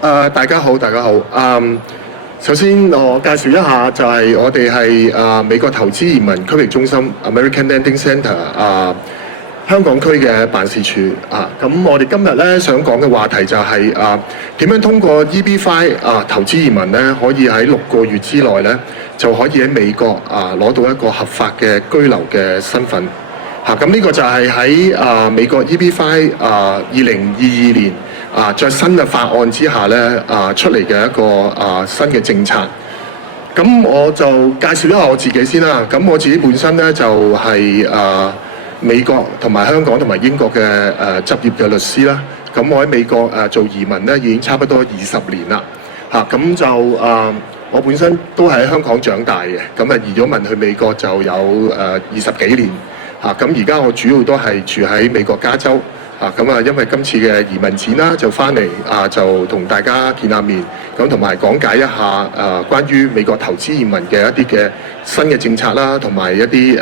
大家好，大家好。首先我介紹一下，就係我哋係美國投資移民區域中心 American Lending Center 香港區嘅辦事處咁我哋今日咧想講嘅話題就係點樣通過 EB-5 投資移民咧，可以喺6個月之內咧就可以喺美國攞到一個合法嘅居留嘅身份咁呢個就係喺美國 EB-5 2022年在新嘅法案之下咧出嚟嘅一個新嘅政策。咁我就介紹一下我自己先啦。咁我自己本身咧就係美國同埋香港同埋英國嘅執業嘅律師啦。咁我喺美國做移民咧已經差不多20年啦。咁就我本身都係喺香港長大嘅，咁移咗民去美國就有20幾年。咁而家我主要都係住喺美國加州。因為今次嘅移民展啦，就翻嚟就同大家見下面，咁同埋講解一下關於美國投資移民嘅一啲嘅新嘅政策啦，同埋一啲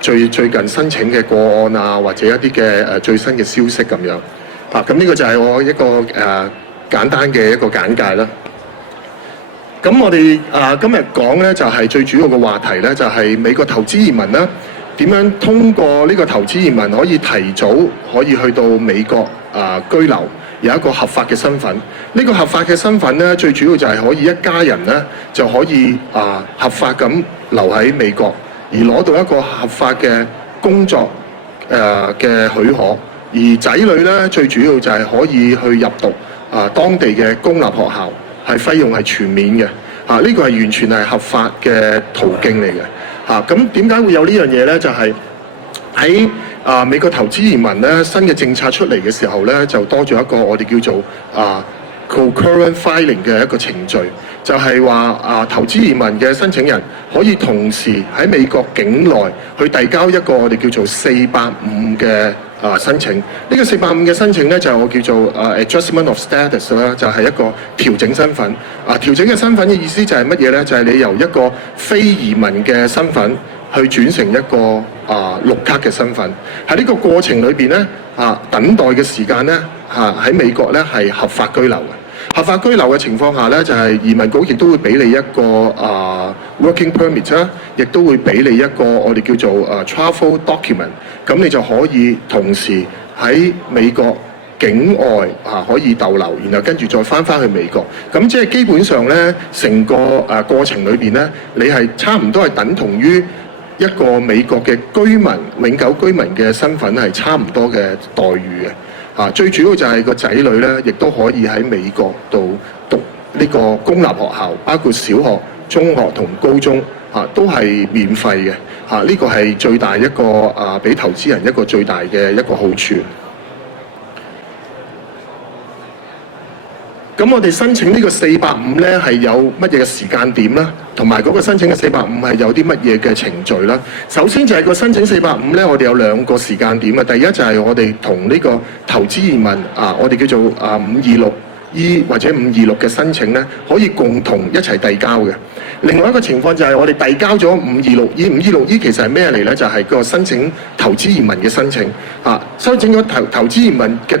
最近申請嘅個案或者一啲嘅最新嘅消息咁樣。咁呢個就係我一個簡單嘅一個簡介啦。咁我哋今日講咧就係最主要嘅話題咧，就係美國投資移民啦。點樣通過呢個投資移民可以提早可以去到美國居留，有一個合法嘅身份。呢個合法嘅身份咧，最主要就係可以一家人咧就可以合法咁留喺美國，而攞到一個合法嘅工作嘅許可。而仔女咧最主要就係可以去入讀當地嘅公立學校，係費用係全免嘅。呢個係完全係合法嘅途徑嚟嘅。咁點解會有呢樣嘢咧？就係喺美國投資移民咧新嘅政策出嚟嘅時候咧，就多咗一個我哋叫做concurrent filing 嘅一個程序，就係話投資移民嘅申請人可以同時喺美國境內去遞交一個我哋叫做485嘅申請。呢個485嘅申請咧就係我叫做adjustment of status 啦，就係一個調整身份。調整嘅身份嘅意思就係乜嘢咧？就係你由一個非移民嘅身份去轉成一個綠卡嘅身份。喺呢個過程裏邊咧等待嘅時間咧喺美國咧係合法居留嘅。合法居留嘅情況下咧，就係移民局亦都會俾你一個working permit 啦，亦都會俾你一個我哋叫做travel document， 咁你就可以同時喺美國境外可以逗留，然後跟住再翻去美國。咁即係基本上咧，成個過程裏邊咧，你係差唔多係等同於一個美國嘅居民、永久居民嘅身份係差唔多嘅待遇嘅。最主要就係個仔女咧，亦都可以喺美國度讀呢個公立學校，包括小學、中學同高中都係免費嘅。呢個係最大一個俾投資人一個最大嘅一個好處。咁我哋申請呢個485咧係有乜嘢嘅時間點啦，同埋嗰個申請嘅485係有啲乜嘢嘅程序啦。首先就係個申請485咧，我哋有2個時間點啊。第一就係我哋同呢個投資移民我哋叫做526E 或者526嘅申請咧，可以共同一齊遞交嘅。另外一個情況就係我哋遞交咗526E 其實係咩嚟咧？就係個申請投資移民嘅申請申請咗投資移民嘅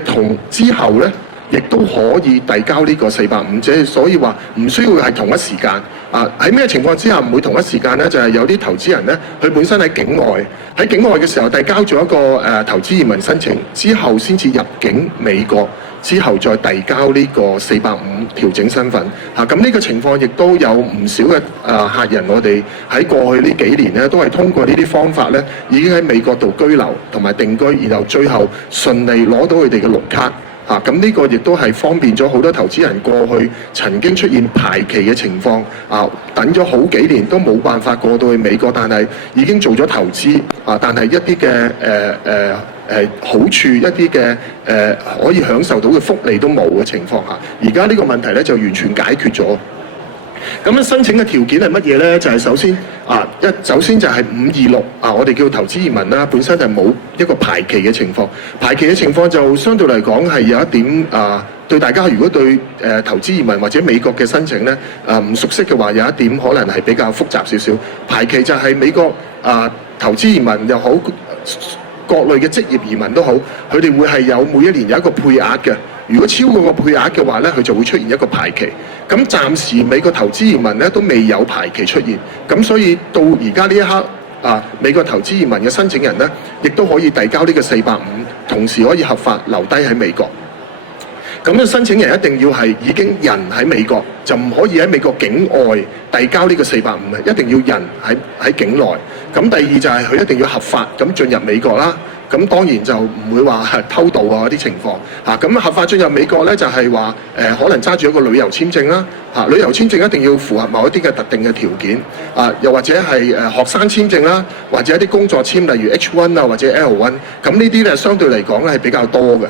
之後咧，亦都可以遞交呢個485，即係所以話唔需要係同一時間。喺咩情況之下唔會同一時間咧？就係有啲投資人咧，佢本身喺境外嘅時候遞交咗一個投資移民申請，之後先至入境美國，之後再遞交呢個485調整身份。咁呢個情況亦都有唔少嘅客人，我哋喺過去呢幾年咧，都係通過呢啲方法咧，已經喺美國度居留同埋定居，然後最後順利攞到佢哋嘅綠卡。咁呢個亦都係方便咗好多投資人過去曾經出現排期嘅情況，等咗好幾年都冇辦法過到去美國，但係已經做咗投資，但係一啲嘅好處，一啲嘅可以享受到嘅福利都冇嘅情況下，而家呢個問題咧就完全解決咗。咁樣申請嘅條件係乜嘢咧？就係首先就係526我哋叫投資移民啦，本身係冇一個排期嘅情況。排期嘅情況就相對嚟講係有一點對大家如果對投資移民或者美國嘅申請咧唔熟悉嘅話，有一點可能係比較複雜少少。排期就係美國投資移民又好，各類嘅職業移民都好，佢哋會係有每一年有一個配額嘅。如果超過個配額嘅話咧，佢就會出現一個排期。咁暫時美國投資移民咧都未有排期出現，咁所以到而家呢一刻美國投資移民嘅申請人咧，亦都可以遞交呢個450，同時可以合法留低喺美國。咁嘅申請人一定要係已經人喺美國，就唔可以喺美國境外遞交呢個450嘅，一定要人喺境內。咁第二就係佢一定要合法咁進入美國啦。咁當然就唔會話係偷渡啊啲情況嚇。咁合法進入美國咧，就係話可能揸住一個旅遊簽證啦嚇。旅遊簽證一定要符合某一啲嘅特定嘅條件又或者係學生簽證啦，或者一啲工作簽，例如 H1 啊或者 L1。咁呢啲咧相對嚟講咧係比較多嘅。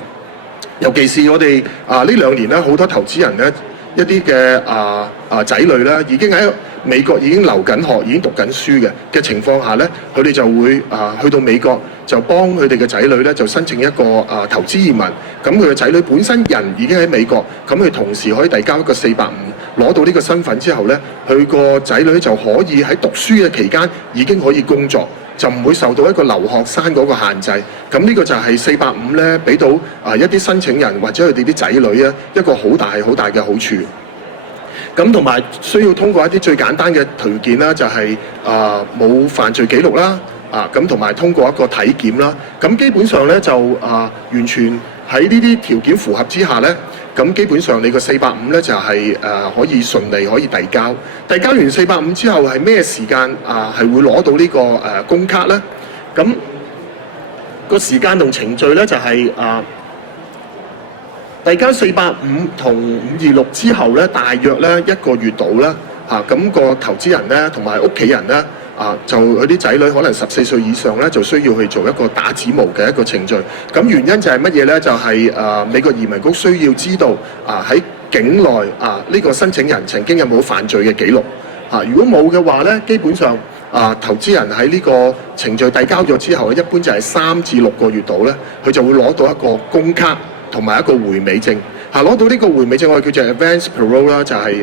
尤其是我哋呢2年咧，好多投資人咧一啲嘅仔女咧已經喺美國已經留緊學，已經讀緊書嘅情況下咧，佢哋就會去到美國就幫佢哋嘅仔女咧就申請一個投資移民。咁佢嘅仔女本身人已經喺美國，咁佢同時可以遞交一個450，攞到呢個身份之後咧，佢個仔女就可以喺讀書嘅期間已經可以工作。就唔會受到一個留學生嗰個限制，咁呢個就係450咧，俾到一啲申請人或者佢哋啲仔女啊一個好大嘅好處。咁同埋需要通過一啲最簡單嘅條件啦，就係冇犯罪記錄啦，咁同埋通過一個體檢啦。咁基本上咧就完全喺呢啲條件符合之下咧。咁基本上你個450咧就係可以順利可以遞交。遞交完450之後係咩時間係會攞到呢個工卡咧？咁個時間同程序咧就係遞交450同526之後咧，大約咧1個月到啦咁個投資人咧同埋屋企人咧。就佢啲仔女可能14歲以上咧，就需要去做一個打指模嘅一個程序。咁原因就係乜嘢咧？就係美國移民局需要知道喺境內呢個申請人曾經有冇犯罪嘅記錄。如果冇嘅話咧，基本上投資人喺呢個程序遞交咗之後咧，一般就係3至6個月度咧，佢就會攞到一個工卡同埋一個回美證。攞到呢個回美證，我哋叫做 Advance Parole 啦，就係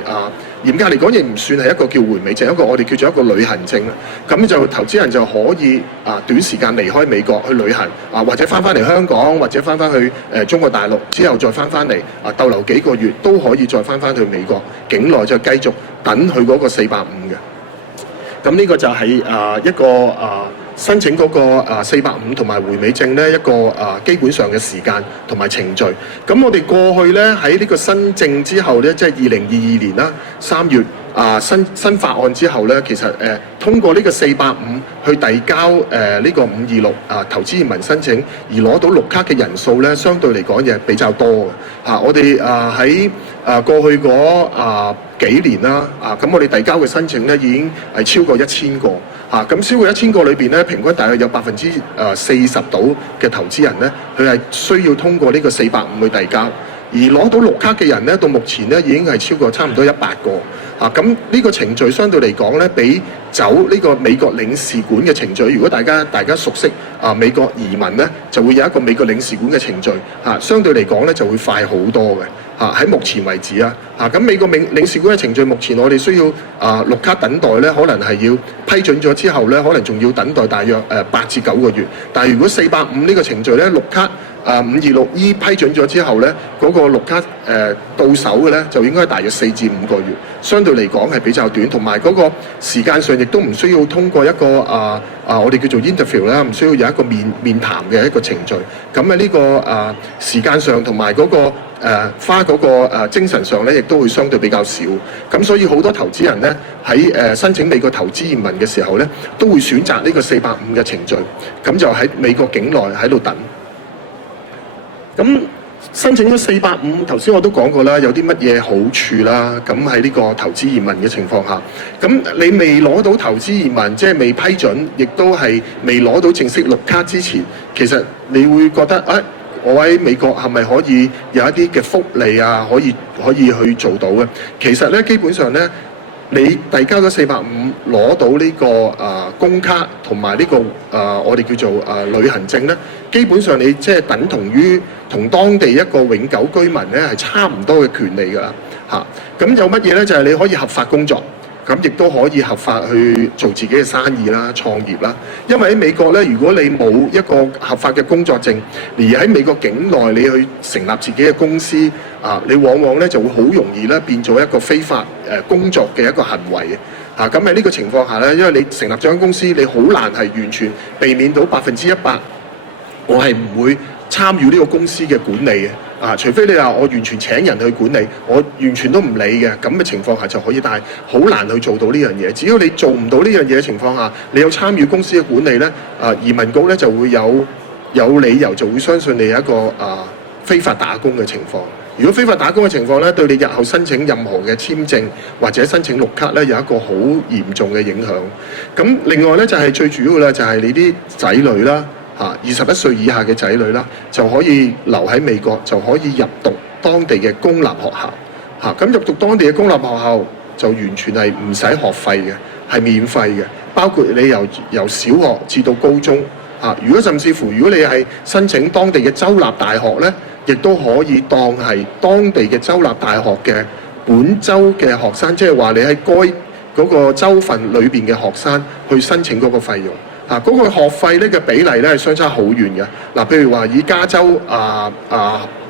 嚴格嚟講亦唔算係一個叫回美證，一個我哋叫做一個旅行證啦。咁就投資人就可以短時間離開美國去旅行或者翻嚟香港，或者翻去中國大陸之後再翻嚟逗留幾個月都可以再翻去美國境內，就繼續等佢嗰個450嘅。咁呢個就係一個申請嗰個450同埋回美證咧一個基本上嘅時間同埋程序。咁我哋過去咧喺呢個新政之後咧，即係2022年啦3月新法案之後咧，其實通過呢個450去遞交呢個526投資移民申請而攞到綠卡嘅人數咧，相對嚟講亦係比較多嘅。我哋喺過去嗰幾年啦，咁我哋遞交嘅申請咧已經係超過1000個。咁超過1000個裏邊咧，平均大約有40%到嘅投資人咧，佢係需要通過呢個450去遞交，而攞到綠卡嘅人咧，到目前咧已經係超過差唔多100個。咁呢個程序相對嚟講咧，比走呢個美國領事館嘅程序，如果大家熟悉美國移民咧，就會有一個美國領事館嘅程序相對嚟講咧就會快好多嘅。喺目前為止咁美國領事館嘅程序，目前我哋需要綠卡等待咧，可能係要批准咗之後咧，可能仲要等待大約8至9個月。但係如果450呢個程序咧，綠卡526E 批准咗之後咧，嗰個綠卡到手嘅咧，就應該大約4至5個月，相對嚟講係比較短，同埋嗰個時間上亦都唔需要通過一個我哋叫做 interview 啦，唔需要有一個面談嘅一個程序。咁呢個時間上同埋嗰個花嗰個精神上咧，亦都會相對比較少。咁所以好多投資人咧喺申請美國投資移民嘅時候咧，都會選擇呢個450嘅程序，咁就喺美國境內喺度等。咁申請咗450，頭先我都講過啦，有啲乜嘢好處啦。咁喺呢個投資移民嘅情況下，咁你未攞到投資移民，即係未批准，亦都係未攞到正式綠卡之前，其實你會覺得我喺美國係咪可以有一啲嘅福利可以去做到嘅？其實咧，基本上咧，你遞交咗450，攞到呢個工卡同埋呢個我哋叫做旅行證咧，基本上你即係等同於同當地一個永久居民咧係差唔多嘅權利㗎啦。咁有乜嘢咧？就係你可以合法工作。咁亦都可以合法去做自己嘅生意啦、創業啦。因為喺美國咧，如果你冇一個合法嘅工作證，而喺美國境內你去成立自己嘅公司你往往咧就會好容易咧變咗一個非法工作嘅一個行為嘅。咁喺呢個情況下咧，因為你成立咗間公司，你好難係完全避免到100%，我係唔會參與呢個公司嘅管理嘅。除非你話我完全請人去管理，我完全都唔理嘅，咁嘅情況下就可以，但係好難去做到呢樣嘢。只要你做唔到呢樣嘢嘅情況下，你有參與公司嘅管理咧，移民局咧就會有理由就會相信你有一個非法打工嘅情況。如果非法打工嘅情況咧，對你日後申請任何嘅簽證或者申請綠卡咧，有一個好嚴重嘅影響。咁另外咧就係最主要咧，就係你啲仔女啦。21歲以下嘅仔女啦，就可以留喺美國，就可以入讀當地嘅公立學校。咁入讀當地嘅公立學校就完全係唔使學費嘅，係免費嘅，包括你由小學至到高中。如果甚至乎如果你係申請當地嘅州立大學咧，亦都可以當係當地嘅州立大學嘅本州嘅學生，即係話你喺嗰個州份裏邊嘅學生去申請嗰個費用。嗰個學費咧嘅比例咧係相差好遠嘅。譬如話以加州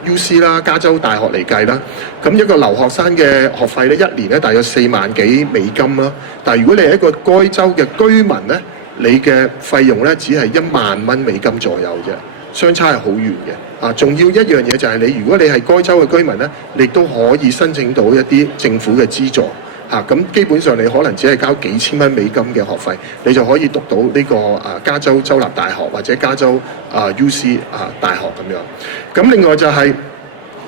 UC 啦，加州大學嚟計啦，咁一個留學生嘅學費咧，一年咧大約4萬幾美金啦。但係如果你係一個該州嘅居民咧，你嘅費用咧只係1萬蚊美金左右啫，相差係好遠嘅。仲要一樣嘢就係如果你係該州嘅居民咧，你都可以申請到一啲政府嘅資助。咁基本上你可能只係交幾千蚊美金嘅學費，你就可以讀到呢個加州州立大學或者加州UC 大學咁樣。咁另外就係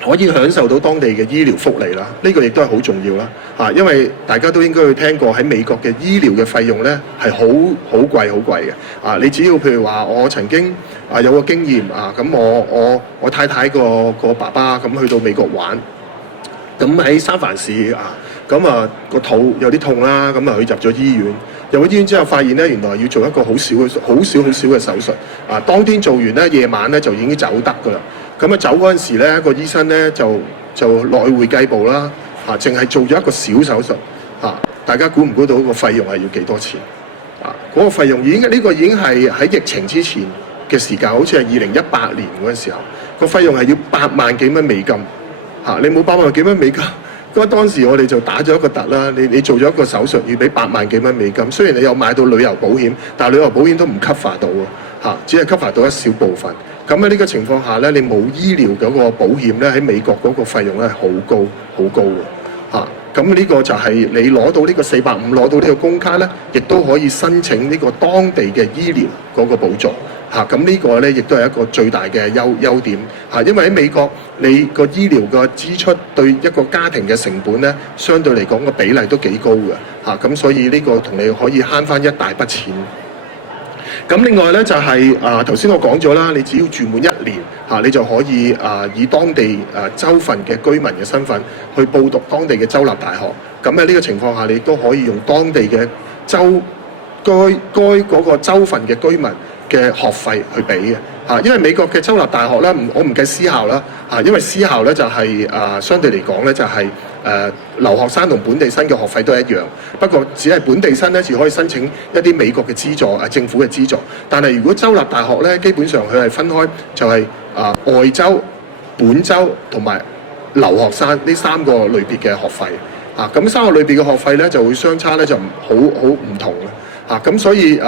可以享受到當地嘅醫療福利啦，呢個亦都係好重要啦。因為大家都應該去聽過喺美國嘅醫療嘅費用咧係好貴嘅。你只要譬如話我曾經有個經驗咁我太太個爸爸咁去到美國玩，咁喺三藩市咁個肚有啲痛啦，咁佢入咗醫院。入咗醫院之後，發現咧原來要做一個好少嘅手術。當天做完咧，夜晚咧就已經走得㗎啦。咁走嗰陣時咧，個醫生咧就落去會計部啦，淨係做咗一個小手術。大家估唔估到個費用係要幾多錢？嗰個費用已經係喺疫情之前嘅時間，好似係2018年嗰陣時候，個費用係要8萬幾蚊美金。你冇8萬幾蚊美金？咁當時我哋就打咗一個突啦，你做咗一個手術要俾8萬幾蚊美金，雖然你有買到旅遊保險，但係旅遊保險都唔 cover 到只係 cover 到一小部分。咁喺呢個情況下咧，你冇醫療嗰個保險咧，喺美國嗰個費用咧係好高嘅。咁呢個就係你攞到呢個450，攞到呢個工卡咧，亦都可以申請呢個當地嘅醫療嗰個補助。咁呢個咧亦都係一個最大嘅優點。因為喺美國你個醫療嘅支出對一個家庭嘅成本咧，相對嚟講個比例都幾高嘅。咁所以呢個同你可以慳翻一大筆錢。咁另外咧就係頭先我講咗啦，你只要住滿1年你就可以以當地州份嘅居民嘅身份去報讀當地嘅州立大學。咁喺呢個情況下，你都可以用當地嘅該嗰個州份嘅居民嘅學費去俾嘅。因為美國嘅州立大學咧，我唔計私校啦，因為私校咧就係相對嚟講咧就係留學生同本地生嘅學費都係一樣，不過只係本地生咧，只可以申請一啲美國嘅資助政府嘅資助。但係如果州立大學咧，基本上佢係分開，就係外州、本州同埋留學生呢3個類別嘅學費。咁3個類別嘅學費咧就會相差咧就好唔同啦。咁所以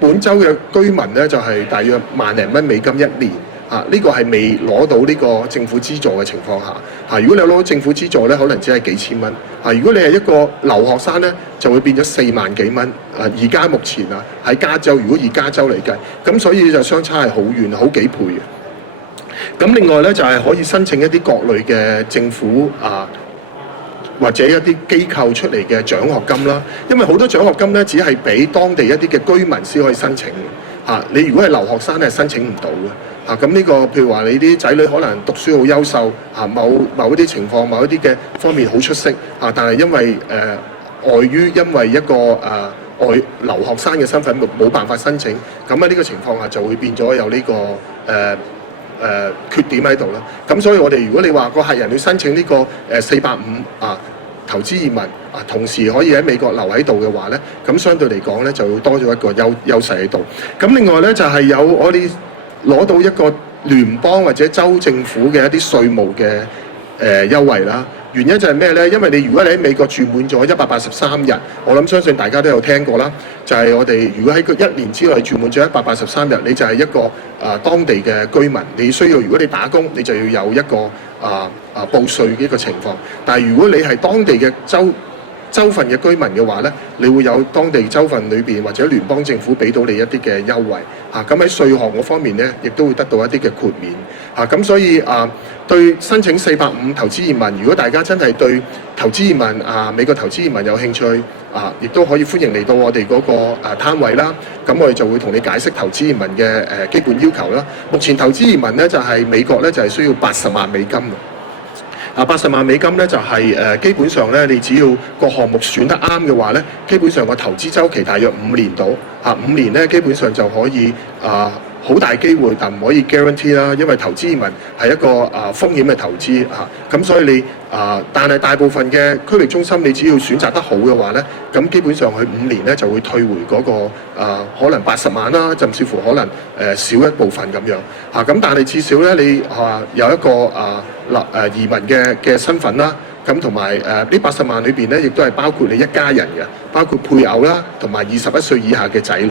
本州嘅居民咧就係大約萬零蚊美金一年。呢個係未攞到呢個政府資助嘅情況下。如果你攞到政府資助咧，可能只係幾千蚊。如果你係一個留學生咧，就會變咗4萬幾蚊。而家目前喺加州，如果以加州嚟計，咁所以就相差係好遠，好幾倍嘅。咁另外咧就係可以申請一啲各類嘅政府或者一啲機構出嚟嘅獎學金啦。因為好多獎學金咧，只係俾當地一啲嘅居民先可以申請嘅。你如果係留學生係申請唔到嘅。咁呢個譬如話你啲仔女可能讀書好優秀，某一啲情況、某一啲嘅方面好出色，但係因為因為一個外留學生嘅身份冇辦法申請，咁喺呢個情況下就會變咗有呢個缺點喺度啦。咁所以我哋如果你話個客人要申請呢個450投資移民同時可以喺美國留喺度嘅話咧，咁相對嚟講咧就會多咗一個優勢喺度。咁另外咧就係有我哋攞到一個聯邦或者州政府嘅一啲稅務嘅優惠啦。原因就係咩咧？因為你如果你喺美國住滿咗183日，我諗相信大家都有聽過啦。就係我哋如果喺1年之內住滿咗183日，你就係一個當地嘅居民。你需要如果你打工，你就要有一個報稅嘅一個情況。但係如果你係當地嘅州份嘅居民嘅話咧，你會有當地州份裏邊或者聯邦政府俾到你一啲嘅優惠咁喺稅項嗰方面咧，亦都會得到一啲嘅豁免咁所以對申請450投資移民，如果大家真係對投資移民美國投資移民有興趣亦都可以歡迎嚟到我哋嗰個攤位啦。咁我哋就會同你解釋投資移民嘅基本要求啦。目前投資移民咧就係美國咧就係需要80萬美金。80萬美金咧就係基本上咧，你只要個項目選得啱嘅話咧，基本上個投資週期大約5年到5年咧基本上就可以好大機會，但唔可以 guarantee 啦，因為投資移民係一個風險嘅投資咁所以你但係大部分嘅區域中心你只要選擇得好嘅話咧，咁基本上佢5年咧就會退回嗰個可能80萬啦，甚至乎可能少一部分咁樣咁但係至少咧你有一個移民嘅身份啦，咁同埋呢80萬裏邊咧，亦都係包括你一家人嘅，包括配偶啦，同埋21歲以下嘅仔女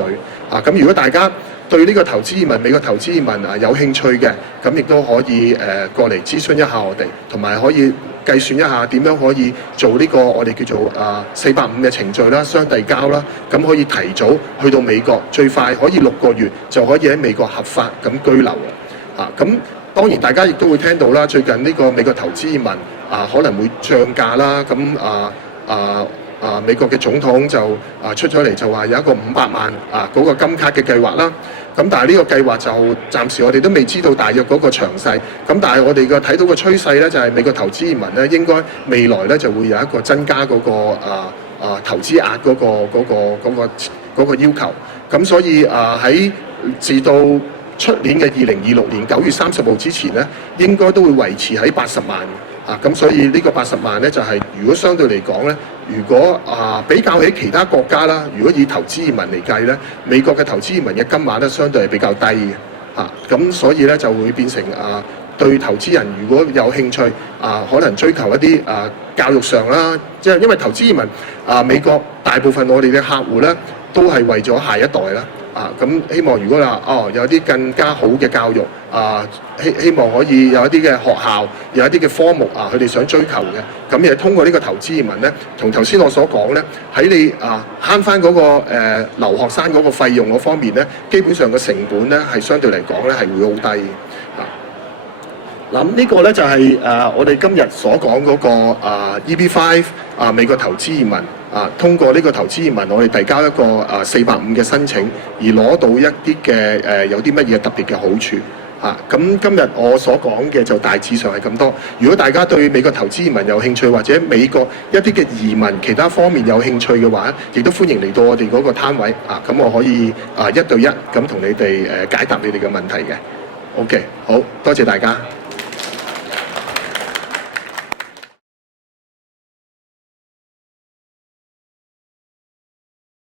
咁如果大家對呢個投資移民美國投資移民有興趣嘅，咁亦都可以過嚟諮詢一下我哋，同埋可以計算一下點樣可以做呢個我哋叫做450嘅程序啦、雙遞交啦，咁可以提早去到美國，最快可以6個月就可以喺美國合法咁居留咁當然大家亦都會聽到啦，最近呢個美國投資移民可能會漲價啦，咁美國嘅總統就出咗嚟就話有一個500萬嗰個金卡嘅計劃啦。咁但係呢個計劃就暫時我哋都未知道大約嗰個詳細。咁但係我哋睇到個趨勢咧，就係美國投資移民咧應該未來咧就會有一個增加嗰個投資額嗰個要求。咁所以喺至到出年嘅2026年9月30號之前咧，應該都會維持喺80萬。咁所以呢個80萬咧就係如果相對嚟講咧，如果比較起其他國家啦，如果以投資移民嚟計咧，美國嘅投資移民嘅金額咧相對係比較低嘅咁所以咧就會變成對投資人如果有興趣可能追求一啲教育上啦，即係因為投資移民美國大部分我哋嘅客戶咧都係為咗下一代啦。咁希望如果有啲更加好嘅教育希望可以有一啲嘅學校有一啲嘅科目佢哋想追求嘅，咁亦通過呢個投資移民咧，同頭先我所講咧，喺你慳翻嗰個留學生嗰個費用嗰方面咧，基本上個成本咧係相對嚟講咧係會好低嘅。咁呢個咧就係我哋今日所講嗰個EB5 美國投資移民通過呢個投資移民，我哋遞交一個450嘅申請，而攞到一啲嘅有啲乜嘢特別嘅好處咁今日我所講嘅就大致上係咁多。如果大家對美國投資移民有興趣，或者美國一啲嘅移民其他方面有興趣嘅話，亦都歡迎嚟到我哋嗰個攤位咁我可以1對1咁同你哋解答你哋嘅問題嘅。OK， 好多謝大家。